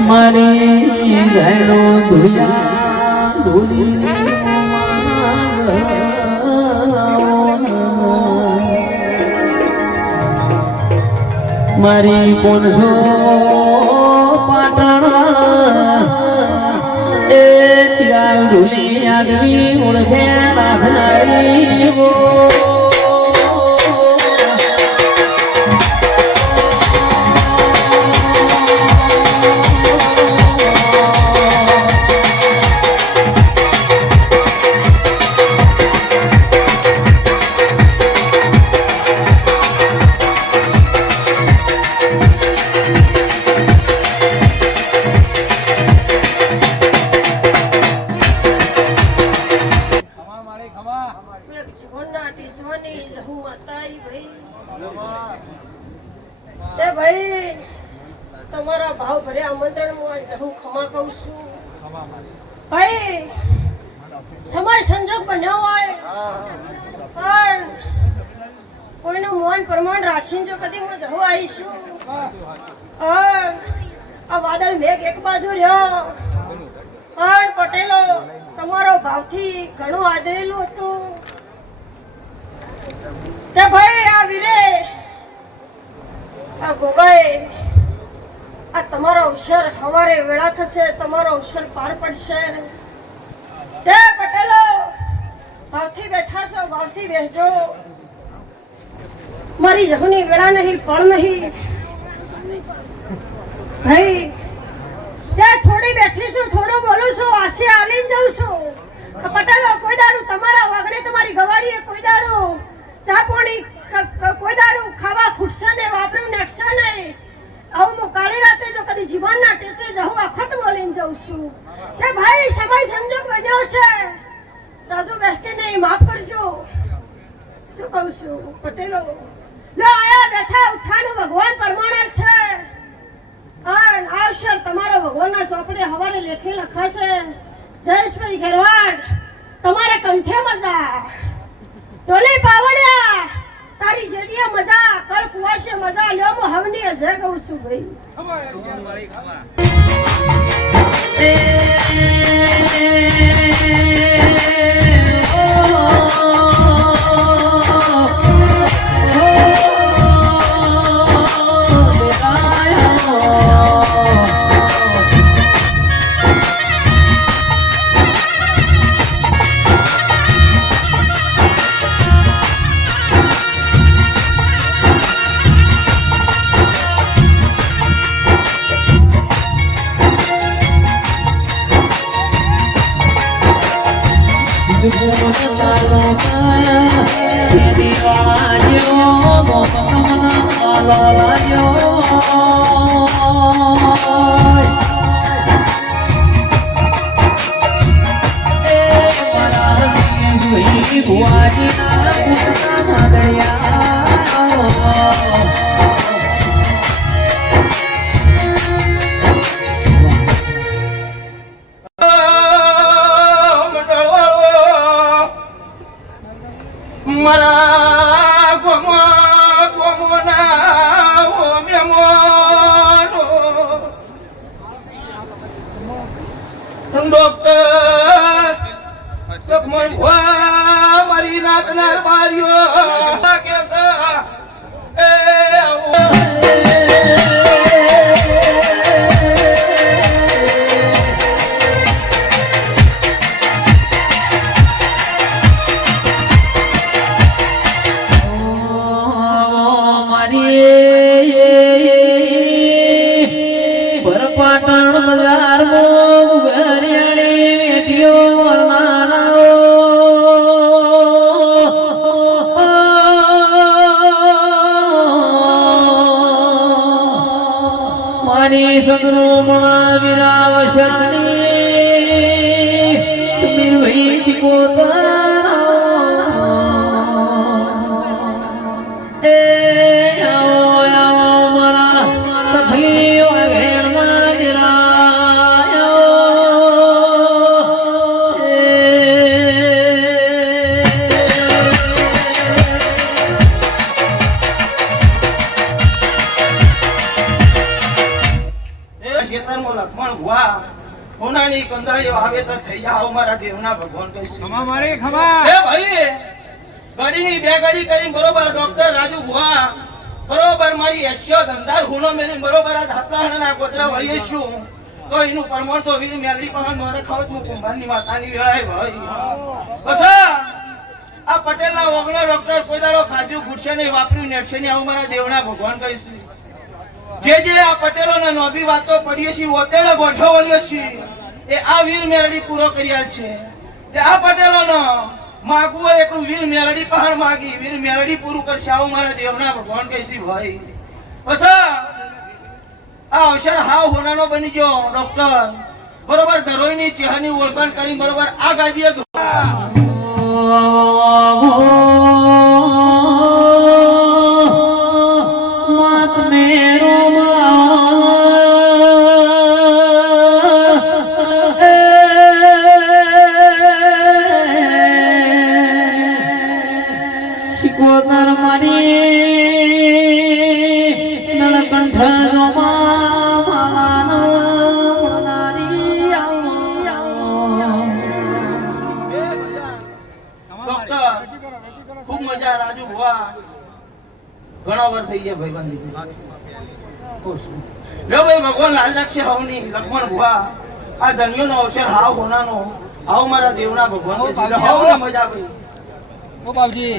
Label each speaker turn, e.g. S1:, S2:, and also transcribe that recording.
S1: મારી ગણો ધુયા ધૂલી મારી પોનસો પાટણ
S2: સોના ટીસવાની જહુ માતાઈ ભાઈ. એ ભાઈ તમારા ભાવ ભરે આમંત્રણ હું ખમા કહું છું. ભાઈ સમય સંજોગ બન્યો હોય. પણ કોઈનું મન પ્રમાણ રાશિન જો કદી હું જવું આવીશું આ વાદળ મેઘ એક બાજુ રહ્યો. પણ પટેલો તમારો ભાવથી ઘણું આદરેલું હતું. કે ભાઈ આ વિરે, આ ગોગાએ, આ તમારો અવસર હવારે વેળા થશે, તમારો અવસર પાર પડશે. તે પટેલો ભાવથી બેઠા છો ભાવથી બેસજો મારી જહુની વેળા નહીં, પણ નહીં. ભાઈ ત્યાં થોડી બેઠી છું, થોડું બોલું છું આશી આલીને જઉં છું. પટેલો, કોઈ દાડું તમારા વાગડે તમારી ગવાડીએ કોઈ દાડું? ચા પાણી ક- ક- કોઈ દારૂ ખાવા ખૂટશે ને વાપર્યું નાખશે નહીં. આવું હું કાળી રાતે જો કદી જીવનના ટેચે જવું વખત બોલીને જઉં છું. કે ભાઈ, સમય સંજોગ બન્યો છે. સાજુ બેસતી નહીં, માફ કરજો. શું કહું છું, પટેલો? લો, આયા બેઠા, ઉઠાનું, ભગવાન પરમાણે છે. અને આવશે, તમારો ભગવાનના ચોપડે હવારે લેખે લખાશે. જયેશભાઈ ઘેરવાડ, તમારે કંઠે મજા. ટોલી પાવડિયા તારી જેડીએ મજા કળ કુવાશે મજા લ્યો હું હવની કહું છું ભાઈ.
S3: ખમા મારી ખમા
S4: મારા
S1: જાને સમીર ભાઈ શિકોતા
S4: ઘડી કંદાળી વાવેતર થઈ જાઓ મારા દેવના ભગવાન કહીશું
S3: ખમા મારી ખમા
S4: એ ભાઈ ગાડીની બે ગાડી કરીને બરોબર ડોક્ટર રાજુ ભુવા બરોબર મારી એશિયો ધંધાર હુનો મેલી બરોબર આ ધાતલા હણના ગોદરા વળીએ છું. તો એનું પ્રમાણ તો વીર મેલડી પાસે મારે ખાવત હું કુંભારની માતાની વેળાએ ભાઈ. બસ આ પટેલના ઓગણો ડોક્ટર કોઈ દાડો ખાધું ઘૂટશે નહીં વાપર્યું નેટશે નહીં આવું મારા દેવના ભગવાન કહીશું જે જે આ પટેલોને નોબી વાતો પડીએ છીએ ઓતેડે ગોઠવણીએ છીએ, એ આ વીર મેળડી પૂરો કર્યા છે. તે આ પટેલોનો માગવું હોય એટલું વીર મેળડી પહાડ માગી, વીર મેલડી પૂરું કરશે, આવું મારા દેવના ભગવાન કહીશી ભાઈ, બસ. આ અવસર હાવ હોનાનો બની ગયો, ડોક્ટર. બરોબર ધરોઈની ચહેરાની ઓળખાણ કરી બરોબર આ ગાદીએ
S1: શિકોતર મારી નળકંઠ જોમા માલાનો મળનારી આવો.
S4: ડોક્ટર ખૂબ મજા રાજુ ભુવા. ઘણા વાર થઈ ગયા ભાઈ લ્યો ભાઈ ભગવાન લાલ રાખશે હવની લક્ષ્મણ ભુવા. આ ધન્યોનો અવસર હાવ હોનાનો. હાવ મારા દેવના ભગવાન ને મજા ભાઈ.
S3: ઓ બાપજી.